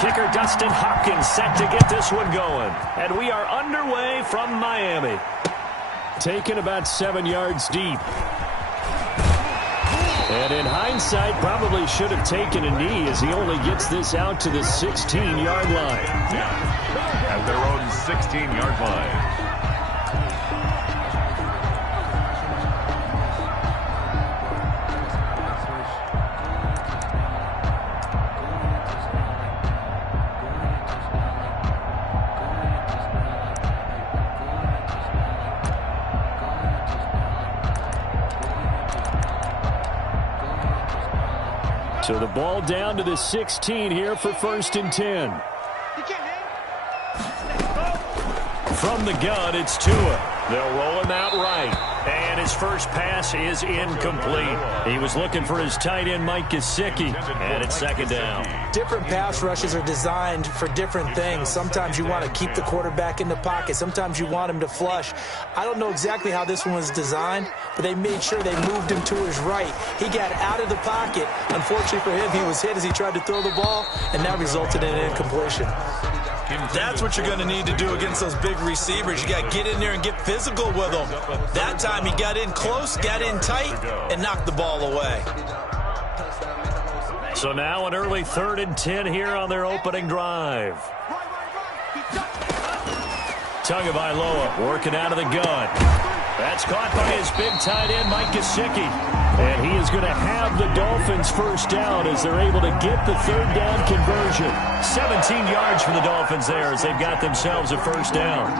Kicker Dustin Hopkins set to get this one going. And we are underway from Miami. Taken about 7 yards deep. And in hindsight, probably should have taken a knee as he only gets this out to the 16-yard line. At their own 16-yard line. So the ball down to the 16 here for 1st and 10. From the gun, it's Tua. They'll roll him out right. And his first pass is incomplete. He was looking for his tight end, Mike Gesicki. And it's 2nd down. Different pass rushes are designed for different things. Sometimes you want to keep the quarterback in the pocket. Sometimes you want him to flush. I don't know exactly how this one was designed, but they made sure they moved him to his right. He got out of the pocket. Unfortunately for him, he was hit as he tried to throw the ball, and that resulted in an incompletion. That's what you're going to need to do against those big receivers. You got to get in there and get physical with them. That time he got in close, got in tight, and knocked the ball away. So now an early 3rd and 10 here on their opening drive. Tagovailoa working out of the gun. That's caught by his big tight end, Mike Gesicki. And he is going to have the Dolphins first down as they're able to get the 3rd down conversion. 17 yards for the Dolphins there as they've got themselves a first down.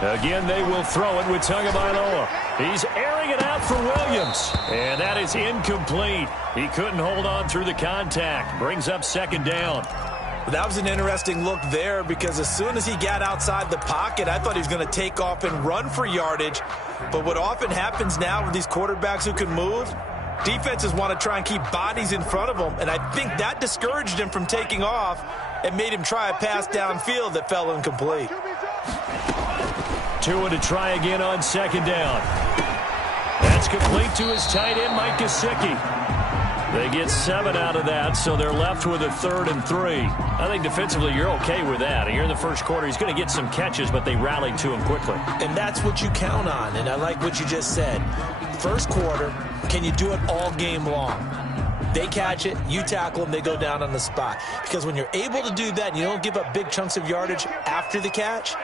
Again, they will throw it with Tagovailoa. He's airing it out for Williams. And that is incomplete. He couldn't hold on through the contact. Brings up 2nd down. That was an interesting look there because as soon as he got outside the pocket, I thought he was going to take off and run for yardage. But what often happens now with these quarterbacks who can move, defenses want to try and keep bodies in front of them. And I think that discouraged him from taking off and made him try a pass downfield that fell incomplete. Tua to try again on 2nd down. That's complete to his tight end, Mike Gesicki. They get 7 out of that, so they're left with a 3rd and 3. I think defensively you're okay with that. Here in the first quarter, he's going to get some catches, but they rallied to him quickly. And that's what you count on, and I like what you just said. First quarter, can you do it all game long? They catch it, you tackle them, they go down on the spot. Because when you're able to do that and you don't give up big chunks of yardage after the catch,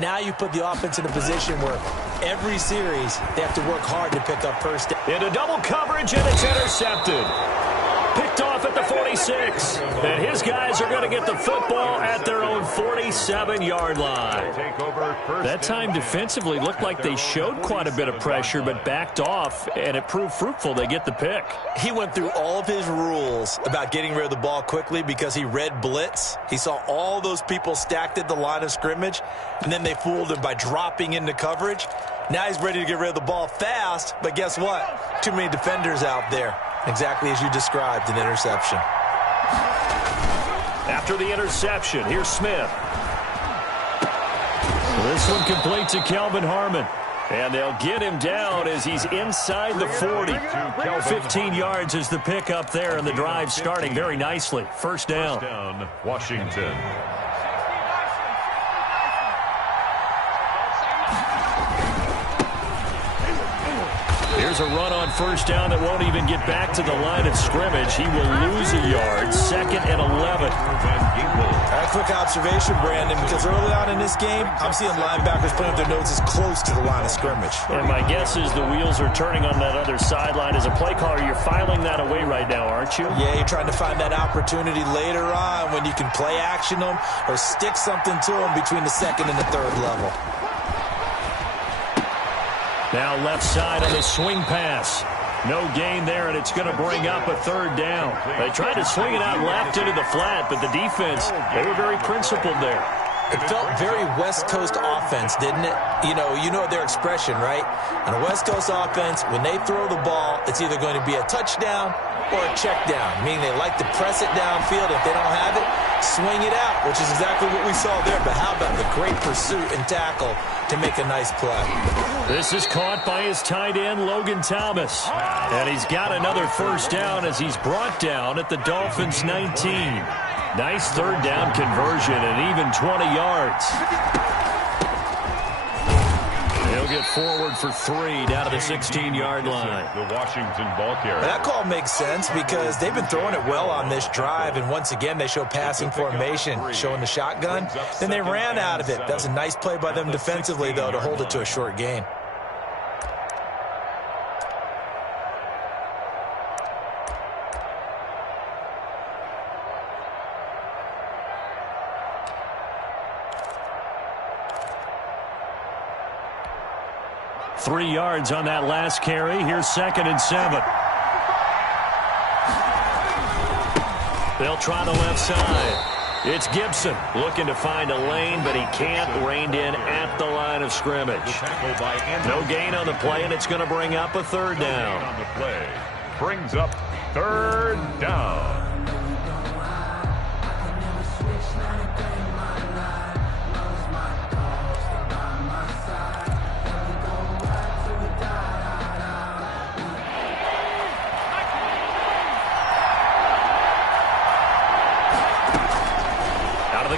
now you put the offense in a position where every series they have to work hard to pick up first down. Into double coverage, and it's intercepted. Picked off at the 46. And his guys are going to get the football at their own 47-yard line. That time defensively looked like they showed quite a bit of pressure but backed off, and it proved fruitful. They get the pick. He went through all of his rules about getting rid of the ball quickly because he read blitz. He saw all those people stacked at the line of scrimmage, and then they fooled him by dropping into coverage. Now he's ready to get rid of the ball fast, but guess what? Too many defenders out there. Exactly as you described, an interception. After the interception, here's Smith. This one complete to Kelvin Harmon. And they'll get him down as he's inside the 40. 15 yards is the pickup there, and the drive starting very nicely. First down. Washington. Here's a run on first down that won't even get back to the line of scrimmage. He will lose a yard. 2nd and 11. A quick observation, Brandon, because early on in this game, I'm seeing linebackers putting up their noses close to the line of scrimmage. And my guess is the wheels are turning on that other sideline. As a play caller, you're filing that away right now, aren't you? Yeah, you're trying to find that opportunity later on when you can play action them or stick something to them between the 2nd and the 3rd level. Now left side on the swing pass. No gain there, and it's going to bring up a 3rd down. They tried to swing it out left into the flat, but the defense, they were very principled there. It felt very West Coast offense, didn't it? You know their expression, right? On a West Coast offense, when they throw the ball, it's either going to be a touchdown or a check down, meaning they like to press it downfield. If they don't have it, swing it out, which is exactly what we saw there. But how about the great pursuit and tackle to make a nice play? This is caught by his tight end, Logan Thomas. And he's got another first down as he's brought down at the Dolphins' 19. Nice third down conversion and even 20 yards. He'll get forward for 3 down to the 16-yard line. The Washington ball carrier. That call makes sense because they've been throwing it well on this drive, and once again they show passing formation, showing the shotgun. Then they ran out of it. That's a nice play by them defensively, though, to hold it to a short gain. Three yards on that last carry. Here's 2nd and 7. They'll try the left side. It's Gibson looking to find a lane, but he can't. Reined in at the line of scrimmage. No gain on the play, and it's going to bring up a third down. On the play brings up 3rd down.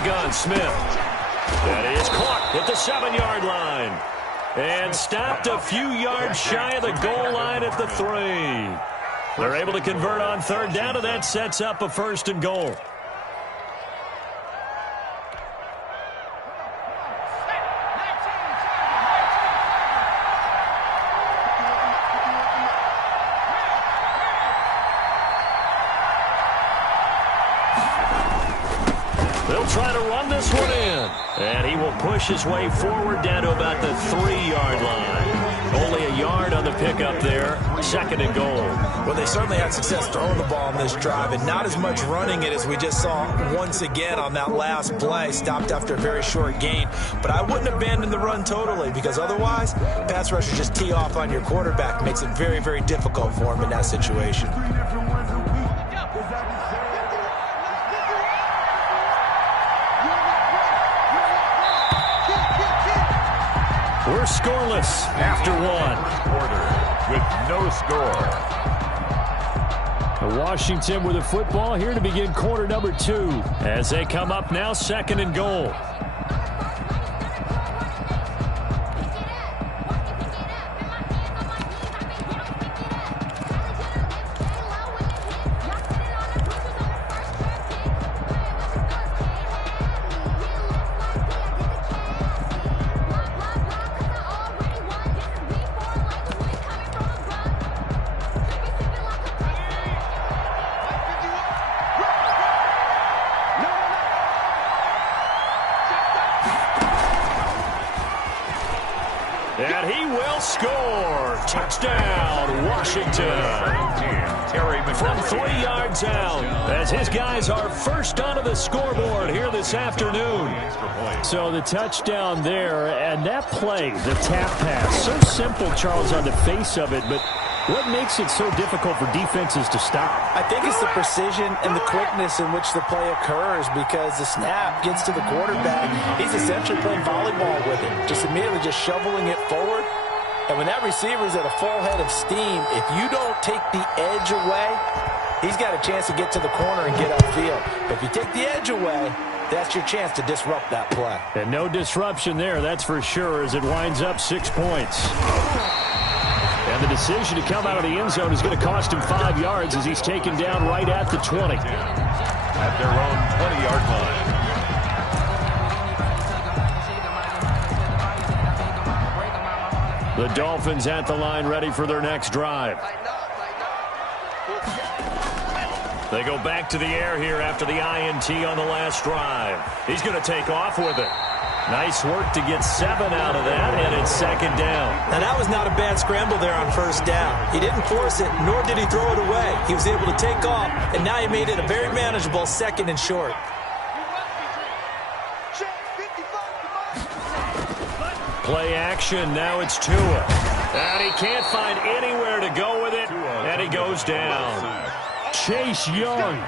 Gun Smith. That is caught at the 7-yard line. And stopped a few yards shy of the goal line at the 3. They're able to convert on third down, and that sets up a 1st and goal. They'll try to run this one in. And he will push his way forward down to about the 3-yard line. Only a yard on the pickup there. 2nd and goal. Well, they certainly had success throwing the ball on this drive, and not as much running it as we just saw once again on that last play. Stopped after a very short gain. But I wouldn't abandon the run totally, because otherwise, pass rushers just tee off on your quarterback. Makes it very, very difficult for him in that situation. We're scoreless after 1. Quarter with no score. Washington with the football here to begin quarter number 2. As they come up now, 2nd and goal. And he will score. Touchdown, Washington. From 3 yards out, as his guys are first onto the scoreboard here this afternoon. So the touchdown there, and that play, the tap pass, so simple, Charles, on the face of it, but what makes it so difficult for defenses to stop? I think it's the precision and the quickness in which the play occurs, because the snap gets to the quarterback. He's essentially playing volleyball with it, just immediately just shoveling it forward. And when that receiver's at a full head of steam, if you don't take the edge away, he's got a chance to get to the corner and get upfield. But if you take the edge away, that's your chance to disrupt that play. And no disruption there, that's for sure, as it winds up 6 points. And the decision to come out of the end zone is going to cost him 5 yards as he's taken down right at the 20. At their own 20-yard line. The Dolphins at the line ready for their next drive. They go back to the air here after the INT on the last drive. He's going to take off with it. Nice work to get 7 out of that, and it's 2nd down. Now, that was not a bad scramble there on 1st down. He didn't force it, nor did he throw it away. He was able to take off, and now he made it a very manageable 2nd and short. Play action, now it's Tua. And he can't find anywhere to go with it, and he goes down. Chase Young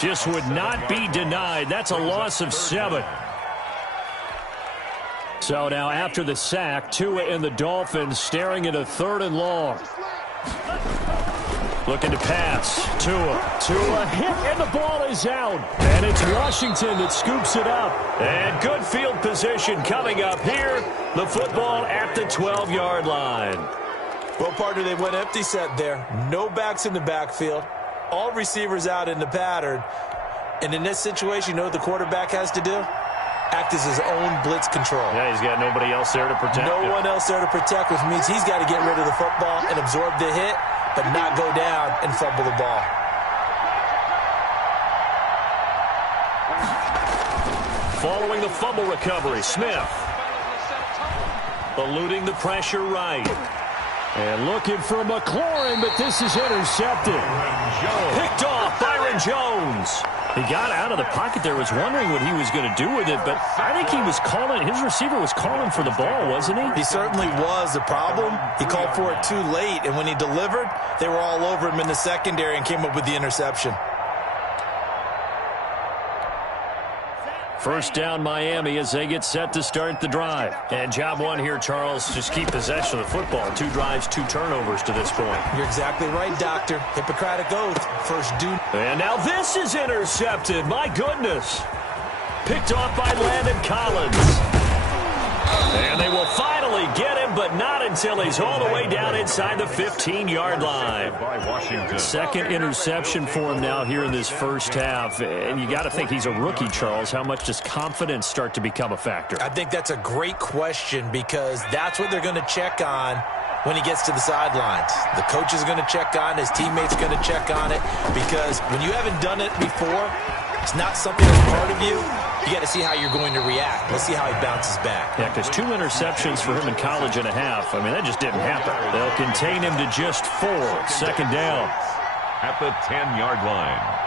just would not be denied. That's a loss of 7. So now after the sack, Tua and the Dolphins staring at a 3rd and long. Looking to pass. Tua hit, and the ball is out. And it's Washington that scoops it up. And good field position coming up here. The football at the 12-yard line. Well, partner, they went empty set there. No backs in the backfield. All receivers out in the pattern. And in this situation, you know what the quarterback has to do? Act as his own blitz control. Yeah, he's got nobody else there to protect him. No one else there to protect, which means he's got to get rid of the football and absorb the hit, but not go down and fumble the ball. Following the fumble recovery, Smith. Eluding the pressure right. And looking for McLaurin, but this is intercepted. Picked off Byron Jones. He got out of the pocket there, was wondering what he was going to do with it, but I think he was calling, his receiver was calling for the ball, wasn't he? He certainly was. The problem, he called for it too late, and when he delivered, they were all over him in the secondary and came up with the interception. First down, Miami, as they get set to start the drive. And job one here, Charles, just keep possession of the football. 2 drives, 2 turnovers to this point. You're exactly right, Doctor. Hippocratic oath. First due. And now this is intercepted. My goodness. Picked off by Landon Collins. And they will finally get him, but not until he's all the way down inside the 15-yard line. Second interception for him now here in this first half. And you got to think he's a rookie, Charles. How much does confidence start to become a factor? I think that's a great question because that's what they're going to check on when he gets to the sidelines. The coach is going to check on, his teammates are going to check on it, because when you haven't done it before, it's not something that's part of you. You got to see how you're going to react. Let's see how he bounces back. Yeah, because 2 interceptions for him in college and a half. I mean, that just didn't happen. They'll contain him to just 4. Second down. At the 10-yard line.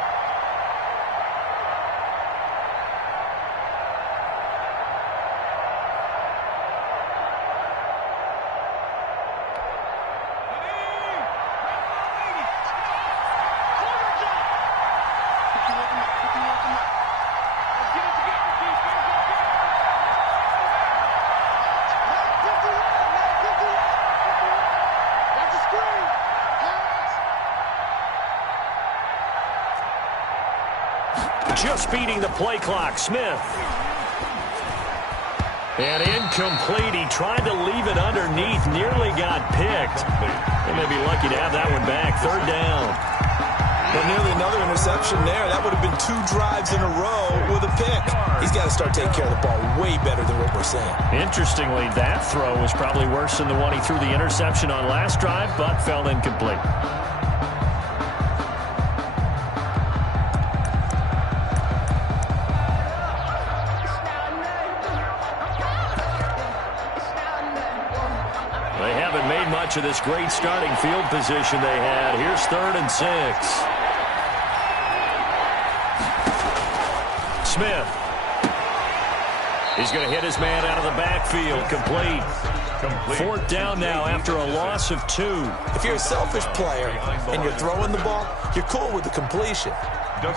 Just beating the play clock, Smith. And incomplete. He tried to leave it underneath, nearly got picked. They may be lucky to have that one back. Third down. Well, nearly another interception there. That would have been 2 drives in a row with a pick. He's got to start taking care of the ball way better than what we're saying. Interestingly, that throw was probably worse than the one he threw the interception on last drive, but fell incomplete. Of this great starting field position they had. Here's 3rd and 6. Smith. He's going to hit his man out of the backfield. Complete. 4th down now after a loss of 2. If you're a selfish player and you're throwing the ball, you're cool with the completion.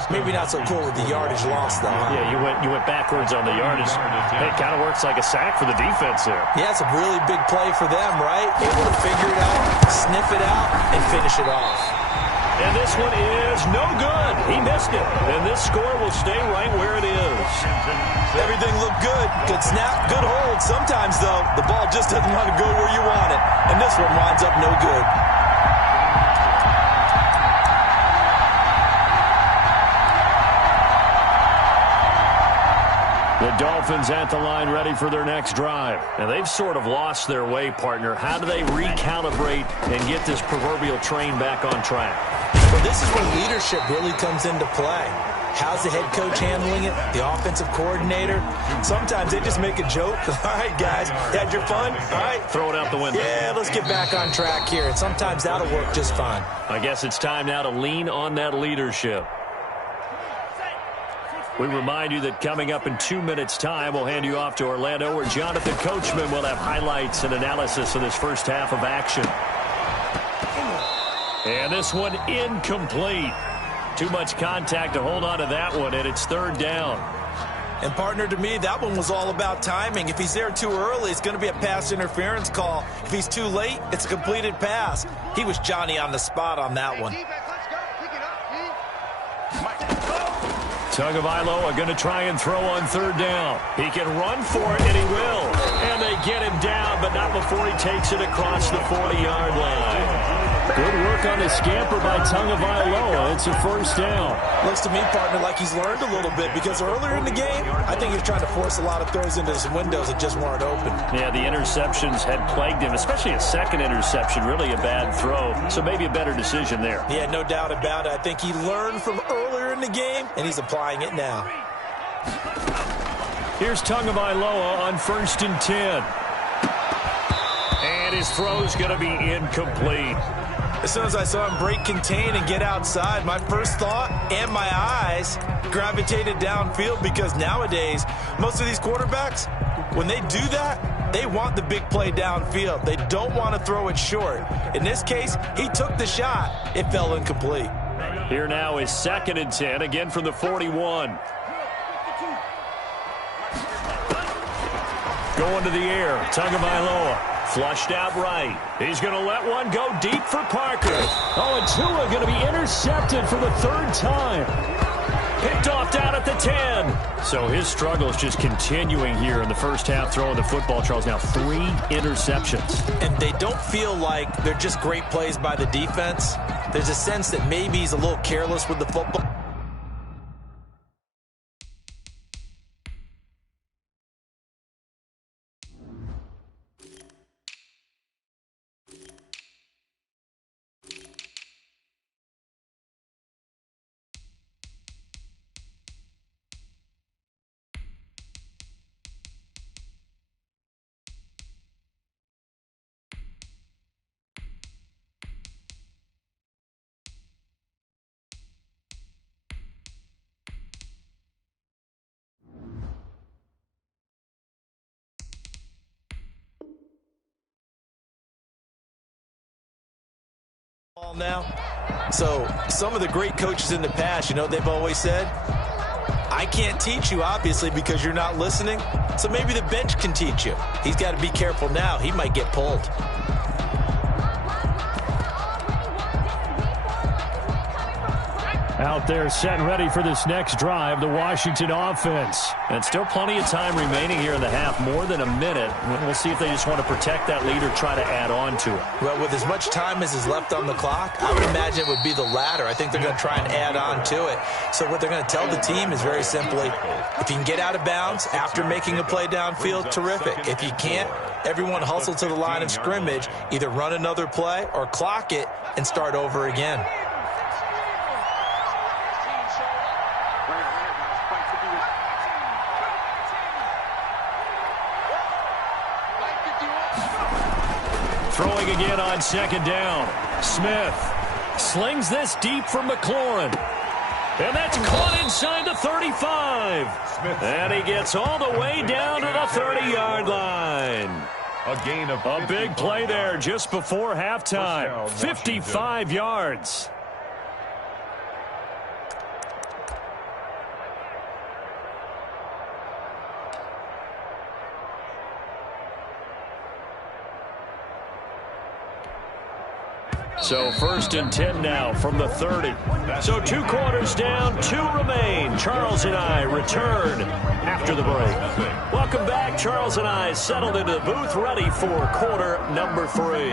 Maybe not so cool with the yardage loss, though. Huh? Yeah, you went backwards on the yardage. Hey, it kind of works like a sack for the defense there. Yeah, it's a really big play for them, right? Able to figure it out, sniff it out, and finish it off. And this one is no good. He missed it. And this score will stay right where it is. Everything looked good. Good snap, good hold. Sometimes, though, the ball just doesn't want to go where you want it. And this one winds up no good. The Dolphins at the line ready for their next drive. And they've sort of lost their way, partner. How do they recalibrate and get this proverbial train back on track? Well, this is where leadership really comes into play. How's the head coach handling it? The offensive coordinator? Sometimes they just make a joke. All right, guys, had your fun? All right. Throw it out the window. Yeah, let's get back on track here. And sometimes that'll work just fine. I guess it's time now to lean on that leadership. We remind you that coming up in 2 minutes' time, we'll hand you off to Orlando, where Jonathan Coachman will have highlights and analysis of this first half of action. And this one incomplete. Too much contact to hold on to that one, and it's third down. And, partner, to me, that one was all about timing. If he's there too early, it's going to be a pass interference call. If he's too late, it's a completed pass. He was Johnny on the spot on that one. Tagovailoa going to try and throw on third down. He can run for it, and he will. And they get him down, but not before he takes it across the 40-yard line. Good work on the scamper by Tagovailoa. It's a first down. Looks to me, partner, like he's learned a little bit, because earlier in the game, I think he was trying to force a lot of throws into some windows that just weren't open. Yeah, the interceptions had plagued him, especially a second interception, really a bad throw. So maybe a better decision there. Yeah, no doubt about it. I think he learned from earlier in the game, and he's applying it now. Here's Tagovailoa on 1st and 10. And his throw's going to be incomplete. As soon as I saw him break contain and get outside, my first thought and my eyes gravitated downfield, because nowadays, most of these quarterbacks, when they do that, they want the big play downfield. They don't want to throw it short. In this case, he took the shot. It fell incomplete. Here now is 2nd and 10, again from the 41. Going to the air, Tagovailoa. Flushed out right. He's going to let one go deep for Parker. Oh, and Tua going to be intercepted for the 3rd time. Picked off down at the 10. So his struggle is just continuing here in the first half, throwing the football. Charles, now 3 interceptions. And they don't feel like they're just great plays by the defense. There's a sense that maybe he's a little careless with the football. Now, so some of the great coaches in the past, you know, they've always said, I can't teach you, obviously, because you're not listening. So maybe the bench can teach you. He's got to be careful now. He might get pulled. Out there set and ready for this next drive, the Washington offense. And still plenty of time remaining here in the half, more than a minute. We'll see if they just want to protect that lead or try to add on to it. Well, with as much time as is left on the clock, I would imagine it would be the latter. I think they're going to try and add on to it. So what they're going to tell the team is very simply, if you can get out of bounds after making a play downfield, terrific. If you can't, everyone hustle to the line of scrimmage, either run another play or clock it and start over again. Throwing again on 2nd down. Smith slings this deep from McLaurin. And that's caught inside the 35. And he gets all the way down to the 30-yard line. A gain of a big play there just before halftime. 55 yards. So 1st and 10 now from the 30. So 2 quarters down, 2 remain. Charles and I return after the break. Welcome back. Charles and I settled into the booth, ready for quarter number 3.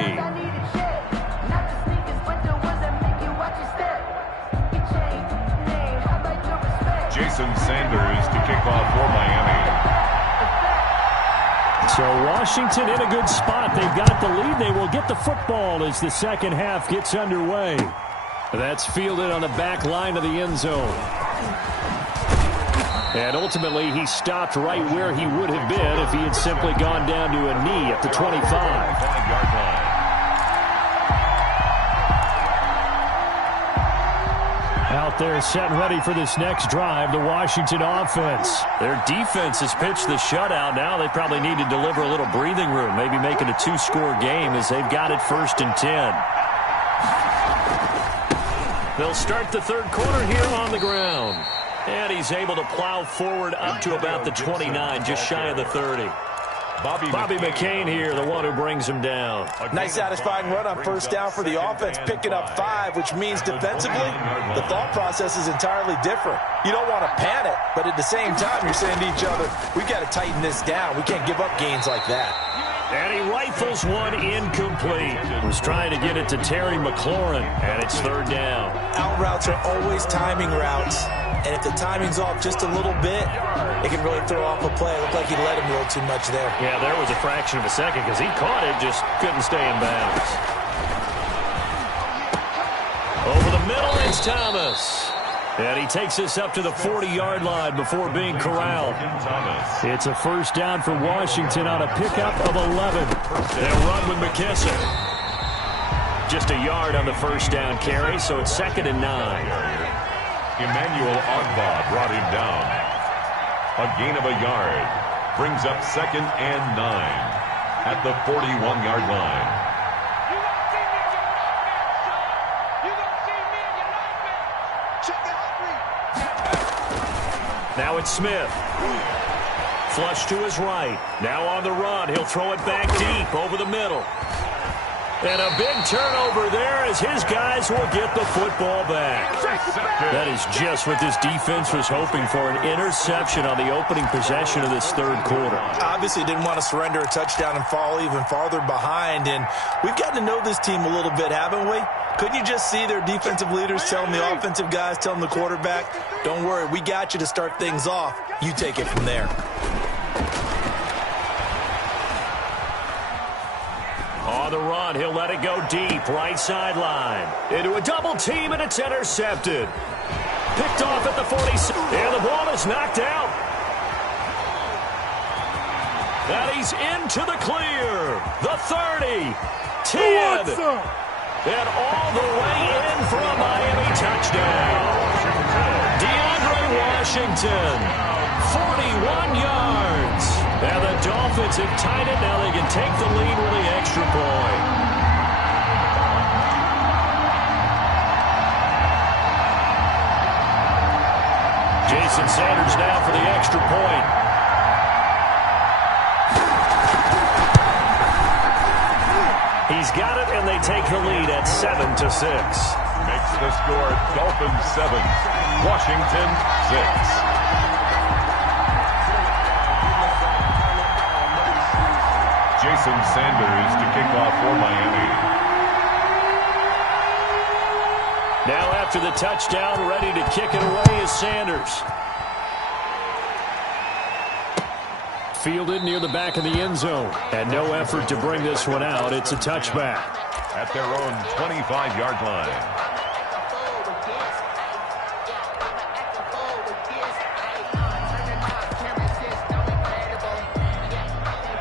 Jason Sanders to kick off for Miami. So Washington in a good spot. They've got the lead. They will get the football as the second half gets underway. That's fielded on the back line of the end zone. And ultimately, he stopped right where he would have been if he had simply gone down to a knee at the 25-yard line. Out there set and ready for this next drive, the Washington offense. Their defense has pitched the shutout. Now they probably need to deliver a little breathing room, maybe make it a 2-score game as they've got it 1st and 10. They'll start the third quarter here on the ground. And he's able to plow forward up to about the 29, just shy of the 30. Bobby McCain here, the one who brings him down. Nice satisfying run on first down for the offense, picking up 5, which means defensively, the thought process is entirely different. You don't want to panic, but at the same time, you're saying to each other, we've got to tighten this down. We can't give up gains like that. And he rifles one incomplete. Was trying to get it to Terry McLaurin, and it's third down. Out routes are always timing routes, and if the timing's off just a little bit, it can really throw off a play. It looked like he let him a little too much there. Yeah, there was a fraction of a second because he caught it, just couldn't stay in bounds. Over the middle, it's Thomas. And he takes us up to the 40-yard line before being corralled. It's a first down for Washington on a pickup of 11. They'll run with McKissick. Just a yard on the first down carry, so it's 2nd and 9. Emmanuel Ogba brought him down. A gain of a yard. Brings up 2nd and 9 at the 41-yard line. Now it's Smith. Flush to his right. Now on the run. He'll throw it back deep over the middle. And a big turnover there as his guys will get the football back. That is just what this defense was hoping for, an interception on the opening possession of this third quarter. Obviously didn't want to surrender a touchdown and fall even farther behind, and we've gotten to know this team a little bit, haven't we? Couldn't you just see their defensive leaders telling the offensive guys, telling the quarterback, don't worry, we got you to start things off. You take it from there. On the run, he'll let it go deep, right sideline. Into a double team, and it's intercepted. Picked off at the 46, and the ball is knocked out. And he's into the clear. The 30, 10, and all the way in for a Miami touchdown. DeAndre Washington, 41 yards. And the Dolphins have tied it. Now they can take the lead with the extra point. Jason Sanders now for the extra point. He's got it, and they take the lead at 7-6. Makes the score Dolphins 7, Washington 6. Jason Sanders to kick off for Miami. Now after the touchdown, ready to kick it away is Sanders. Fielded near the back of the end zone. And no effort to bring this one out. It's a touchback. At their own 25-yard line.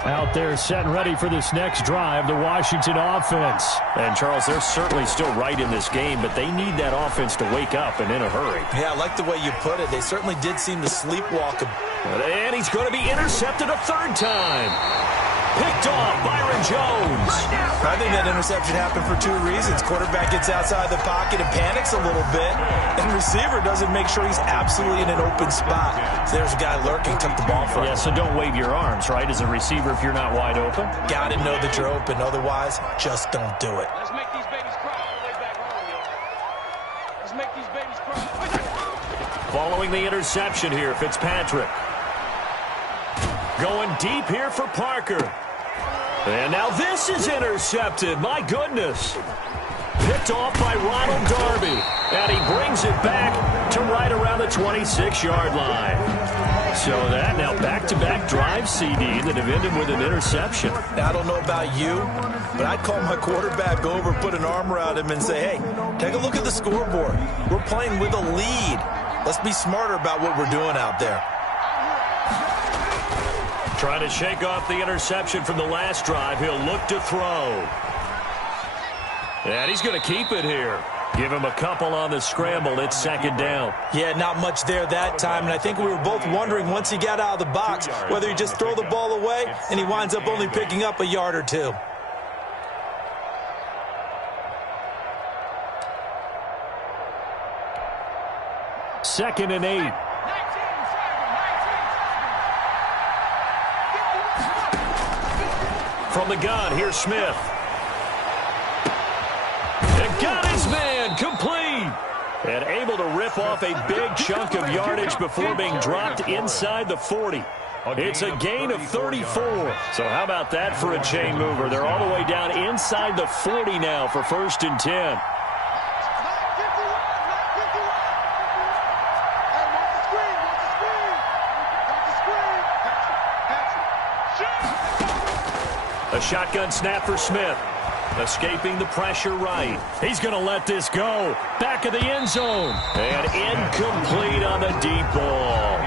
Out there set and ready for this next drive, the Washington offense. And, Charles, they're certainly still right in this game, but they need that offense to wake up and in a hurry. Yeah, I like the way you put it. They certainly did seem to sleepwalk. And he's going to be intercepted a third time. Picked off Byron Jones. I think that interception happened for 2 reasons. Quarterback gets outside the pocket and panics a little bit, and receiver doesn't make sure he's absolutely in an open spot. So there's a guy lurking, took the ball from him. Yeah, so don't wave your arms, right, as a receiver if you're not wide open. Got to know that you're open. Otherwise, just don't do it. Let's make these babies cry all the way back home, yo. Let's make these babies cry. Following the interception here, Fitzpatrick. Going deep here for Parker. And now this is intercepted. My goodness. Picked off by Ronald Darby. And he brings it back to right around the 26-yard line. So that now back-to-back drive CD that have ended with an interception. Now, I don't know about you, but I'd call my quarterback over, put an arm around him, and say, hey, take a look at the scoreboard. We're playing with a lead. Let's be smarter about what we're doing out there. Trying to shake off the interception from the last drive. He'll look to throw. And he's going to keep it here. Give him a couple on the scramble. It's 2nd down. Yeah, not much there that time, and I think we were both wondering once he got out of the box whether he just throw the ball away and he winds up only picking up a yard or 2. 2nd and 8. From the gun, here's Smith. And got his man complete. And able to rip off a big chunk of yardage before being dropped inside the 40. It's a gain of 34. So how about that for a chain mover? They're all the way down inside the 40 now for 1st and 10. A shotgun snap for Smith. Escaping the pressure right. He's going to let this go. Back of the end zone. And incomplete on the deep ball.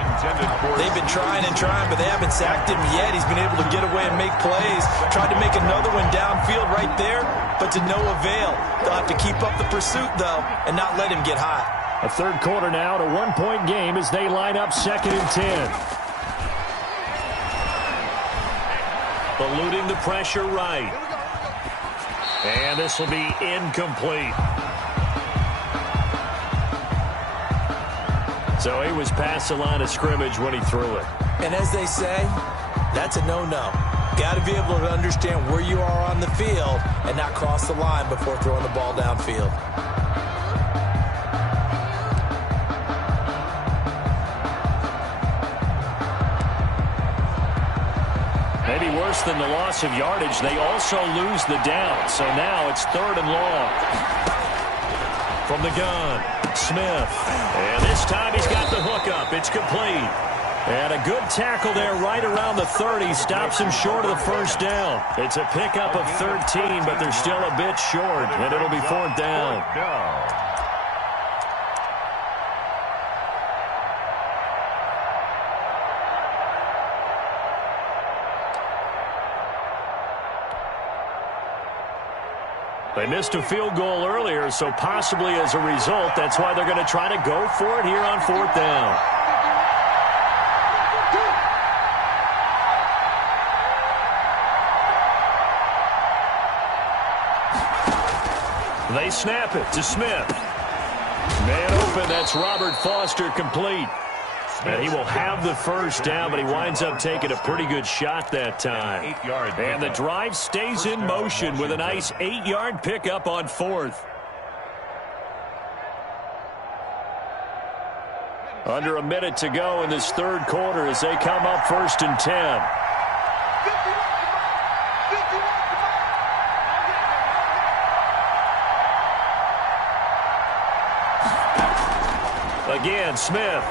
They've been trying and trying, but they haven't sacked him yet. He's been able to get away and make plays. Tried to make another one downfield right there, but to no avail. They'll have to keep up the pursuit, though, and not let him get hot. A third quarter now, to 1-point game as they line up 2nd and 10. Eluding the pressure right. And this will be incomplete. So he was past the line of scrimmage when he threw it. And as they say, that's a no-no. Got to be able to understand where you are on the field and not cross the line before throwing the ball downfield. Maybe worse than the loss of yardage, they also lose the down. So now it's 3rd and long. From the gun, Smith. And this time he's got the hookup. It's complete. And a good tackle there right around the 30. Stops him short of the 1st down. It's a pickup of 13, but they're still a bit short. And it'll be 4th down. They missed a field goal earlier, so possibly as a result, that's why they're going to try to go for it here on 4th down. They snap it to Smith. Man open, that's Robert Foster complete. And he will have the 1st down, but he winds up taking a pretty good shot that time. And the drive stays in motion with a nice 8-yard pickup on 4th. Under a minute to go in this 3rd quarter as they come up 1st and 10. Again, Smith.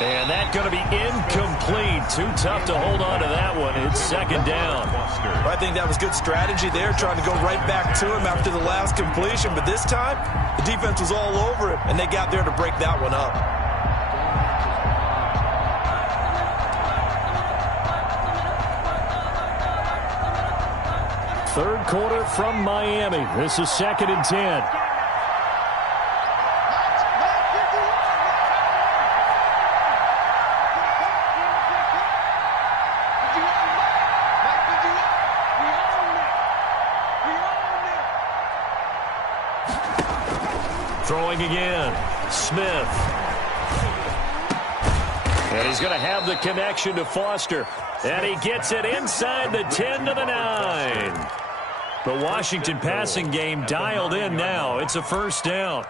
And that's going to be incomplete. Too tough to hold on to that one. It's 2nd down. I think that was good strategy there, trying to go right back to him after the last completion. But this time, the defense was all over it, and they got there to break that one up. Third quarter from Miami. This is 2nd and 10. Throwing again, Smith. And he's going to have the connection to Foster. And he gets it inside the 10 to the 9. The Washington passing game dialed in now. It's a 1st down.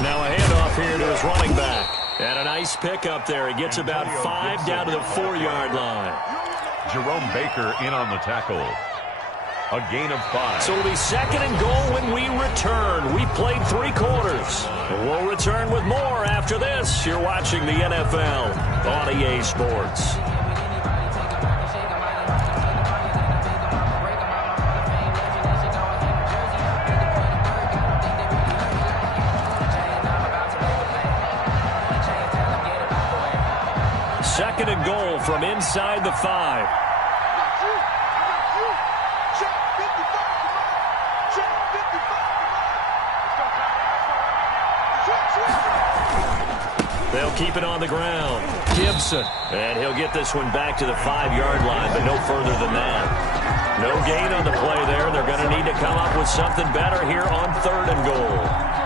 Now a handoff here to his running back. And a nice pick up there. He gets about 5 down to the 4-yard line. Jerome Baker in on the tackle. A gain of 5. So it'll be 2nd and goal when we return. We've played 3 quarters. And we'll return with more after this. You're watching the NFL on EA Sports. Second and goal from inside the 5. They'll keep it on the ground. Gibson. And he'll get this one back to the 5-yard line, but no further than that. No gain on the play there. They're going to need to come up with something better here on 3rd and goal.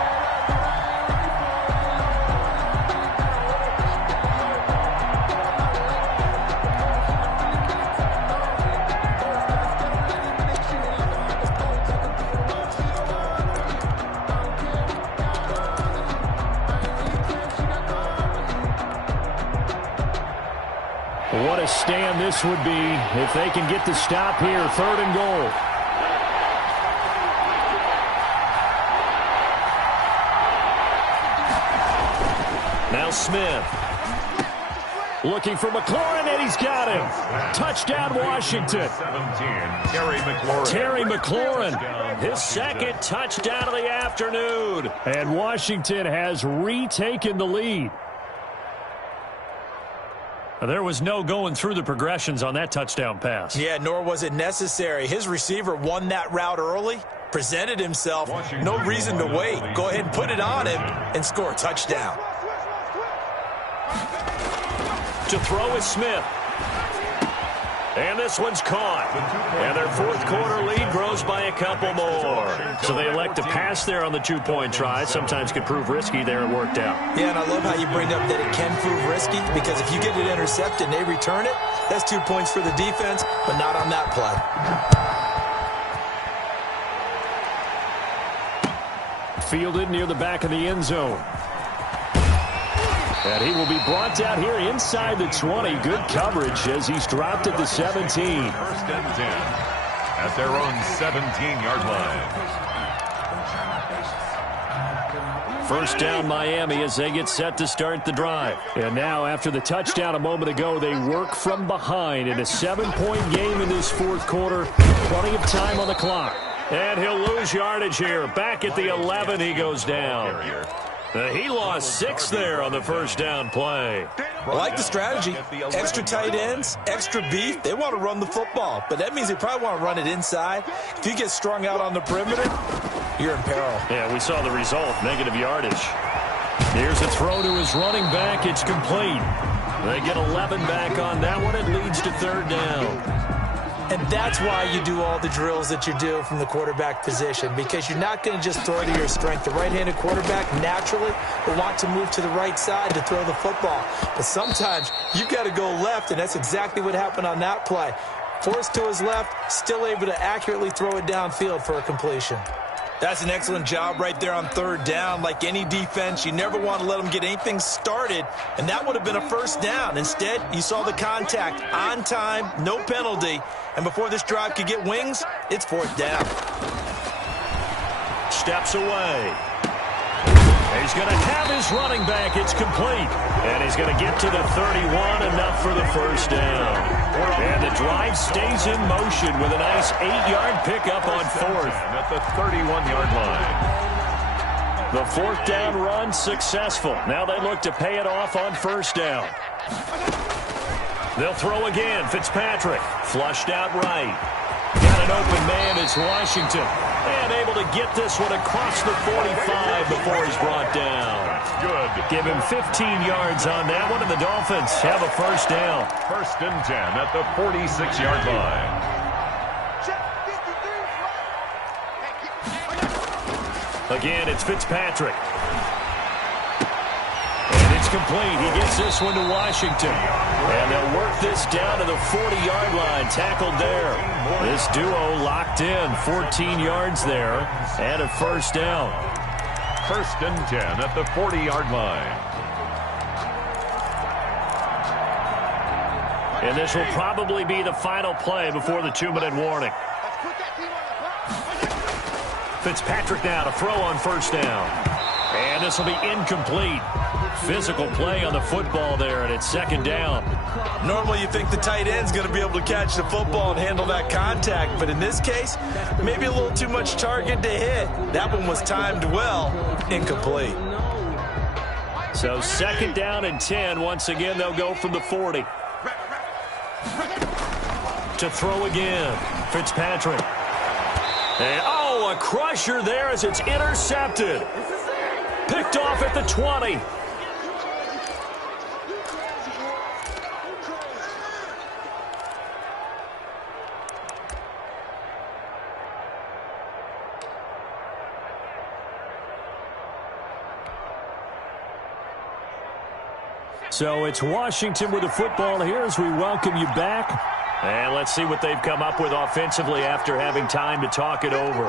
What a stand this would be if they can get the stop here. 3rd and goal. Now Smith. Looking for McLaurin, and he's got him. Touchdown, Washington. 17, Terry McLaurin. His 2nd touchdown of the afternoon. And Washington has retaken the lead. There was no going through the progressions on that touchdown pass. Yeah, nor was it necessary. His receiver won that route early, presented himself. No reason to wait. Go ahead and put it on him and score a touchdown. To throw is Smith. And this one's caught. And their 4th quarter lead grows by a couple more. So they elect to pass there on the 2-point try. Sometimes could prove risky there. It worked out. Yeah, and I love how you bring up that it can prove risky, because if you get it intercepted and they return it, that's 2 points for the defense, but not on that play. Fielded near the back of the end zone. And he will be brought down here inside the 20. Good coverage as he's dropped at the 17. 1st and 10 at their own 17-yard line. First down Miami as they get set to start the drive. And now after the touchdown a moment ago, they work from behind in a 7-point game in this 4th quarter. Plenty of time on the clock. And he'll lose yardage here. Back at the 11 he goes down. He lost 6 there on the first down play. I like the strategy. Extra tight ends, extra beef. They want to run the football, but that means they probably want to run it inside. If you get strung out on the perimeter, you're in peril. Yeah, we saw the result, negative yardage. Here's a throw to his running back. It's complete. They get 11 back on that one. It leads to 3rd down. And that's why you do all the drills that you do from the quarterback position, because you're not going to just throw to your strength. The right-handed quarterback naturally will want to move to the right side to throw the football. But sometimes you've got to go left, and that's exactly what happened on that play. Forced to his left, still able to accurately throw it downfield for a completion. That's an excellent job right there on 3rd down. Like any defense, you never want to let them get anything started, and that would have been a 1st down. Instead, you saw the contact on time, no penalty, and before this drive could get wings, it's 4th down. Steps away. He's going to have his running back. It's complete. And he's going to get to the 31, enough for the 1st down. And the drive stays in motion with a nice 8-yard pickup on 4th. At the 31-yard line. The 4th down run successful. Now they look to pay it off on 1st down. They'll throw again. Fitzpatrick flushed out right. Got an open man. It's Washington. And able to get this one across the 45 before he's brought down. Good. Give him 15 yards on that one, and the Dolphins have a 1st down. 1st and 10 at the 46-yard line. Again, it's Fitzpatrick. And it's complete. He gets this one to Washington. And they'll work this down to the 40-yard line. Tackled there. This duo locked in. 14 yards there. And a 1st down. 1st and 10 at the 40-yard line. And this will probably be the final play before the 2-minute warning. Fitzpatrick now to throw on 1st down. And this will be incomplete. Physical play on the football there, and it's 2nd down. Normally you think the tight end's going to be able to catch the football and handle that contact, but in this case, maybe a little too much target to hit. That one was timed well. Incomplete. So 2nd down and 10. Once again, they'll go from the 40. To throw again. Fitzpatrick. And, a crusher there as it's intercepted. Picked off at the 20. So it's Washington with the football here as we welcome you back. And let's see what they've come up with offensively after having time to talk it over.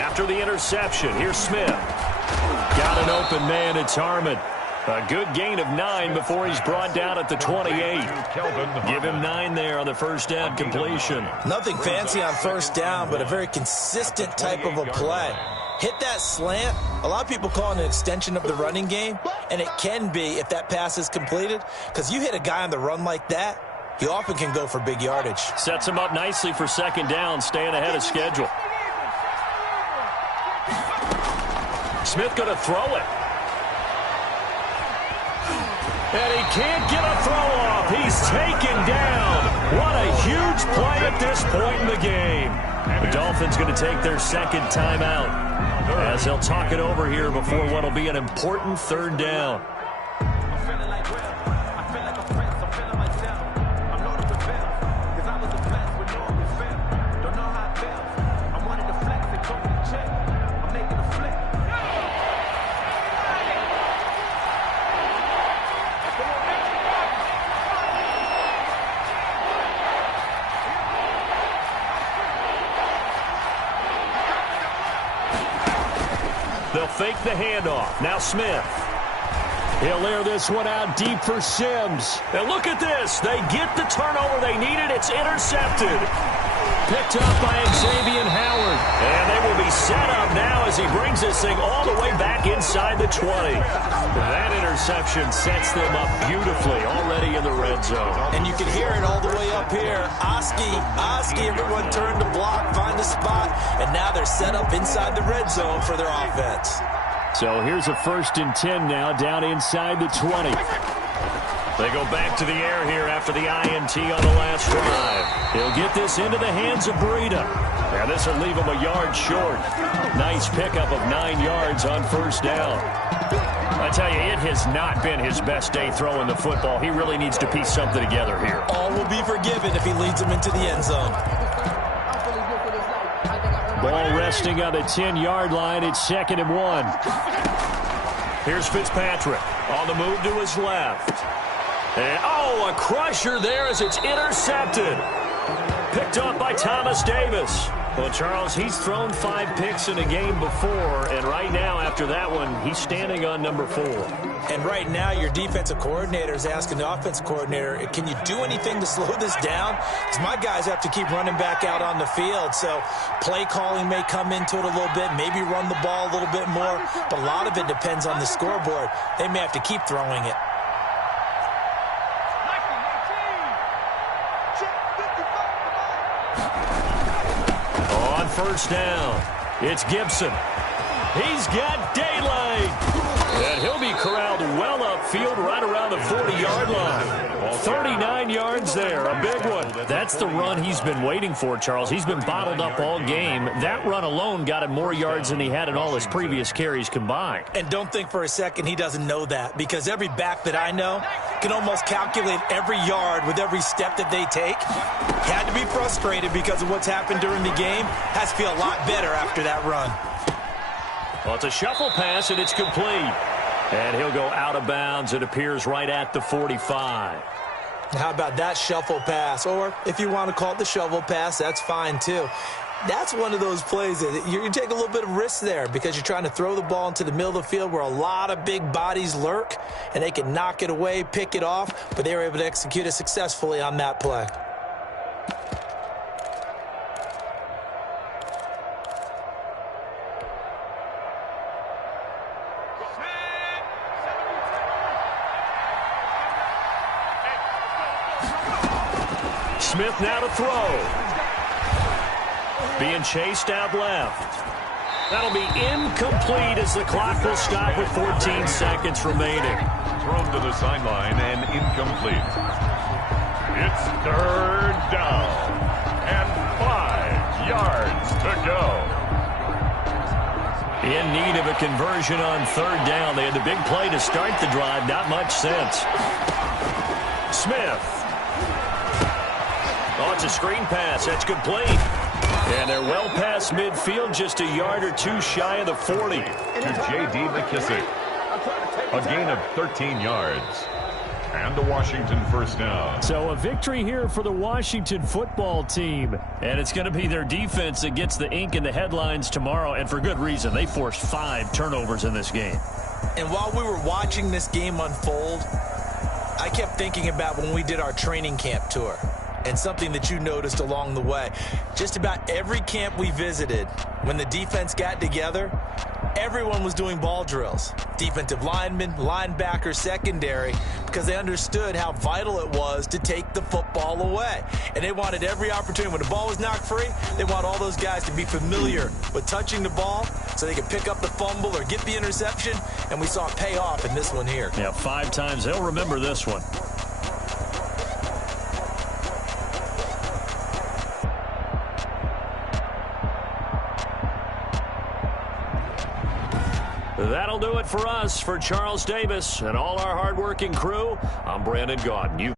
After the interception, here's Smith. Got an open man, it's Harmon. A good gain of 9 before he's brought down at the 28. Give him 9 there on the first down completion. Nothing fancy on first down, but a very consistent type of a play. Hit that slant. A lot of people call it an extension of the running game, and it can be if that pass is completed, because you hit a guy on the run like that, he often can go for big yardage. Sets him up nicely for second down, staying ahead of schedule. Smith going to throw it. And he can't get a throw off. He's taken down. What a huge play at this point in the game. The Dolphins going to take their second timeout as they'll talk it over here before what will be an important third down. They'll fake the handoff. Now Smith. He'll air this one out deep for Sims. And look at this. They get the turnover they needed. It's intercepted. Picked up by Xavier Howard. And they will be set up now as he brings this thing all the way back inside the 20. That interception sets them up beautifully already in the red zone. And you can hear it all the way up here. Oski, everyone turned to block, find a spot, and now they're set up inside the red zone for their offense. So here's a 1st and 10 now down inside the 20. They go back to the air here after the INT on the last drive. He'll get this into the hands of Breida. And this will leave him a yard short. Nice pickup of 9 yards on first down. I tell you, it has not been his best day throwing the football. He really needs to piece something together here. All will be forgiven if he leads them into the end zone. Ball resting on the 10-yard line. It's 2nd and 1. Here's Fitzpatrick on the move to his left. And, a crusher there as it's intercepted. Picked up by Thomas Davis. Well, Charles, he's thrown 5 picks in a game before, and right now, after that one, he's standing on number 4. And right now, your defensive coordinator is asking the offensive coordinator, can you do anything to slow this down? Because my guys have to keep running back out on the field, so play calling may come into it a little bit, maybe run the ball a little bit more, but a lot of it depends on the scoreboard. They may have to keep throwing it. First down. It's Gibson. He's got daylight. And he'll be corralled well upfield right around the 40-yard line. 39 yards there, a big one. That's the run he's been waiting for, Charles. He's been bottled up all game. That run alone got him more yards than he had in all his previous carries combined. And don't think for a second he doesn't know that, because every back that I know can almost calculate every yard with every step that they take. He had to be frustrated because of what's happened during the game. Has to feel a lot better after that run. Well, it's a shuffle pass, and it's complete. And he'll go out of bounds. It appears right at the 45. How about that shuffle pass? Or if you want to call it the shovel pass, that's fine too. That's one of those plays that you take a little bit of risk there because you're trying to throw the ball into the middle of the field where a lot of big bodies lurk, and they can knock it away, pick it off, but they were able to execute it successfully on that play. Smith now to throw. Being chased out left. That'll be incomplete as the clock will stop with 14 seconds remaining. Thrown to the sideline and incomplete. It's 3rd down and 5 yards to go. In need of a conversion on 3rd down. They had the big play to start the drive. Not much sense. Smith. On Now it's a screen pass. That's complete. And they're well past midfield, just a yard or two shy of the 40. To J.D. McKissick. A gain of 13 yards. And a Washington first down. So a victory here for the Washington football team. And it's going to be their defense that gets the ink in the headlines tomorrow, and for good reason. They forced 5 turnovers in this game. And while we were watching this game unfold, I kept thinking about when we did our training camp tour and something that you noticed along the way. Just about every camp we visited, when the defense got together, everyone was doing ball drills. Defensive linemen, linebackers, secondary, because they understood how vital it was to take the football away. And they wanted every opportunity. When the ball was knocked free, they want all those guys to be familiar with touching the ball so they can pick up the fumble or get the interception. And we saw it pay off in this one here. Yeah, 5 times. They'll remember this one. That'll do it for us. For Charles Davis and all our hardworking crew, I'm Brandon Gaudin.